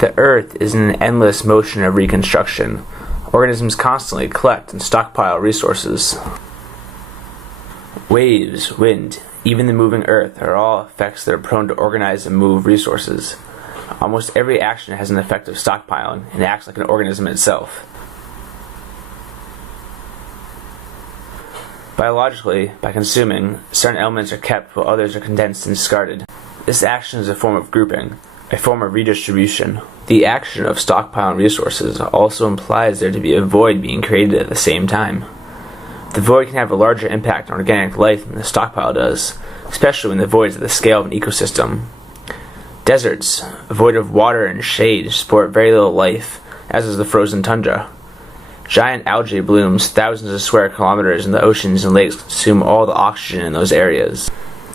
The Earth is in an endless motion of reconstruction. Organisms constantly collect and stockpile resources. Waves, wind, even the moving Earth are all effects that are prone to organize and move resources. Almost every action has an effect of stockpiling and acts like an organism itself. Biologically, by consuming, certain elements are kept while others are condensed and discarded. This action is a form of grouping, a form of redistribution. The action of stockpiling resources also implies there to be a void being created at the same time. The void can have a larger impact on organic life than the stockpile does, especially when the void is at the scale of an ecosystem. Deserts, void of water and shade, support very little life, as is the frozen tundra. Giant algae blooms thousands of square kilometers in the oceans and lakes consume all the oxygen in those areas,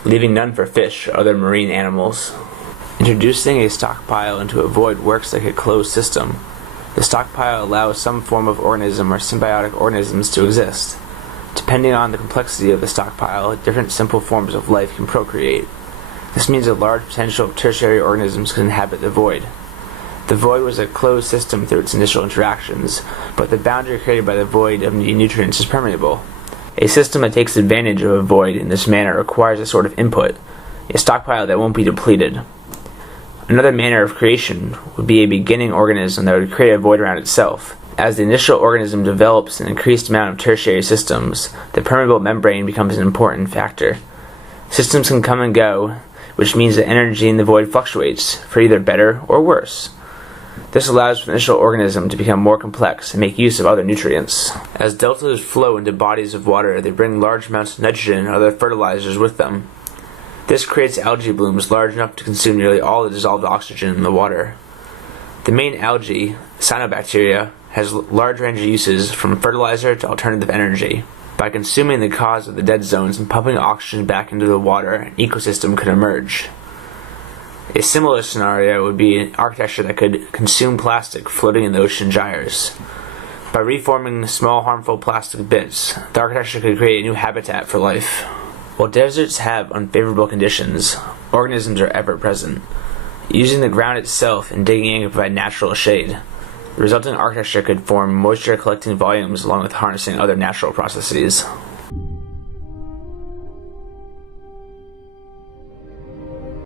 leaving none for fish or other marine animals. Introducing a stockpile into a void works like a closed system. The stockpile allows some form of organism or symbiotic organisms to exist. Depending on the complexity of the stockpile, different simple forms of life can procreate. This means a large potential of tertiary organisms can inhabit the void. The void was a closed system through its initial interactions, but the boundary created by the void of nutrients is permeable. A system that takes advantage of a void in this manner requires a sort of input, a stockpile that won't be depleted. Another manner of creation would be a beginning organism that would create a void around itself. As the initial organism develops an increased amount of tertiary systems, the permeable membrane becomes an important factor. Systems can come and go, which means that energy in the void fluctuates, for either better or worse. This allows the initial organism to become more complex and make use of other nutrients. As deltas flow into bodies of water, they bring large amounts of nitrogen and other fertilizers with them. This creates algae blooms large enough to consume nearly all the dissolved oxygen in the water. The main algae, cyanobacteria, has large range of uses from fertilizer to alternative energy. By consuming the cause of the dead zones and pumping oxygen back into the water, an ecosystem could emerge. A similar scenario would be an architecture that could consume plastic floating in the ocean gyres. By reforming small harmful plastic bits, the architecture could create a new habitat for life. While deserts have unfavorable conditions, organisms are ever present. Using the ground itself and digging in to provide natural shade, the resulting architecture could form moisture-collecting volumes along with harnessing other natural processes.